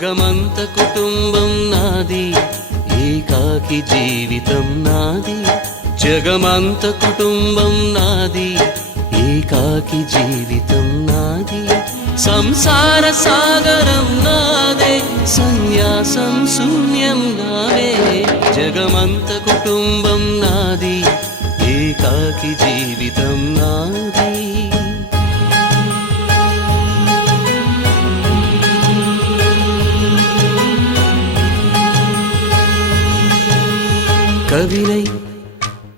జగమంత కుటుంబం నాది, ఏకాకి జీవితం నాది. జగమంత కుటుంబం నాది, ఏకాకి జీవితం నాది. సంసార సాగరం నాదే, సన్యాసం శూన్యం నావే. జగమంత కుటుంబం నాది, ఏకాకి జీవితం నాది. కవినై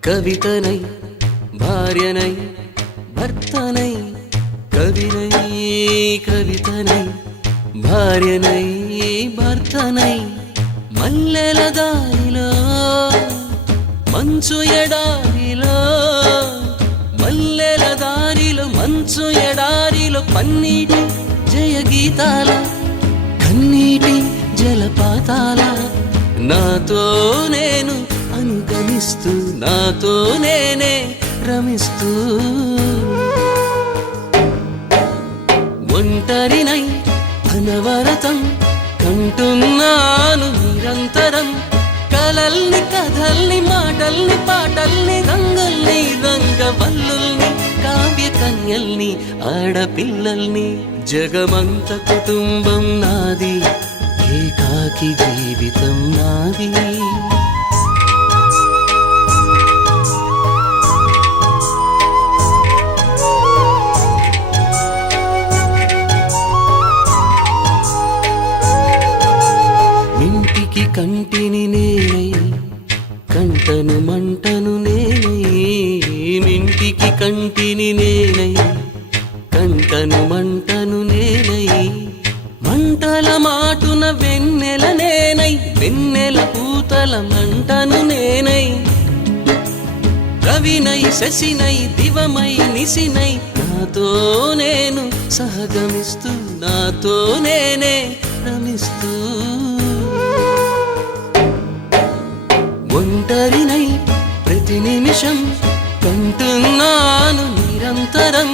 కవితనై భార్యనై భర్తనై, కవినై కవితనై భార్యనై భర్తనై. మల్లెల దారిలో మంచు ఎడారిలో, మల్లెల దారిలో మంచు ఎడారిలో, పన్నీటి జయ గీతాల కన్నీటి జలపాతాల. నాతో నేను అనుగమిస్తూ, నాతో నేనే రమిస్తూ, ఒంటరినై అనవరతం కంటున్నాను నిరంతరం. కలల్ని కథల్ని మాటల్ని పాటల్ని రంగుల్ని రంగవల్లుల్ని కావ్య కన్యల్ని ఆడపిల్లల్ని. జగమంత కుటుంబం నాది, ఏకాకి జీవితం నాది. ఇంటికి కంటిని నేనై, కంటను మంటను నేనై. ఇంటికి కంటిని నేనై, కంటను మంటను నేనై. మంటల మాటున వెన్నెల నేనై, వెన్నెల పూతల మంటను నేనై. రవినై శశినై దివమై నిశినై, నాతో నేను సహగమిస్తూ, నాతో నేనే రమిస్తూ. ఒంటరినై ప్రతి నిమిషం కంటున్నాను నిరంతరం.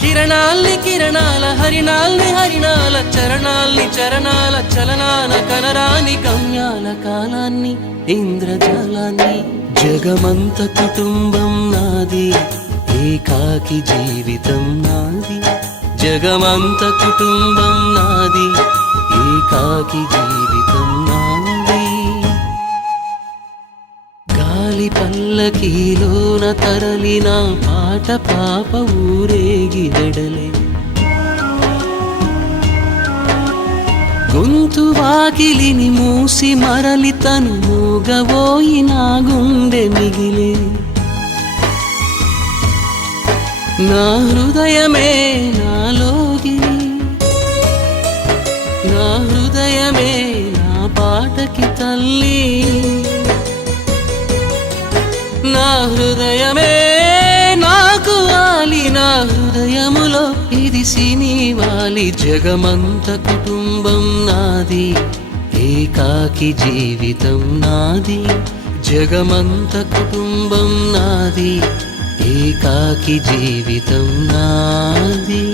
కిరణాల్ని కిరణాల హరిణాల్ని హరిణాల చరణాల్ని చరణాల చలనాల కనరాని గమ్యాల కాలాన్ని ఇంద్రజాలాన్ని. జగమంత కుటుంబం నాది, ఏకాకి జీవితం నాది. జగమంత కుటుంబం నాది, ఏకాకి జీవితం నాది. గాలి పల్లకీలోన తరలిన పాట పాప ఊరేగి వెడలే. గొంతు వాకిలిని మూసి మరలి తను మూగబోయి నా గుండె మిగిలే. నా హృదయమే నాలోగిని, నా హృదయమే నా పాటకి తల్లి. నా హృదయమే నాకు వాలి, నా హృదయములో ఇది సినివాలి. జగమంత కుటుంబం నాది, ఏకాకి జీవితం నాది. జగమంత కుటుంబం నాది, ఏకాకి జీవితం నాది.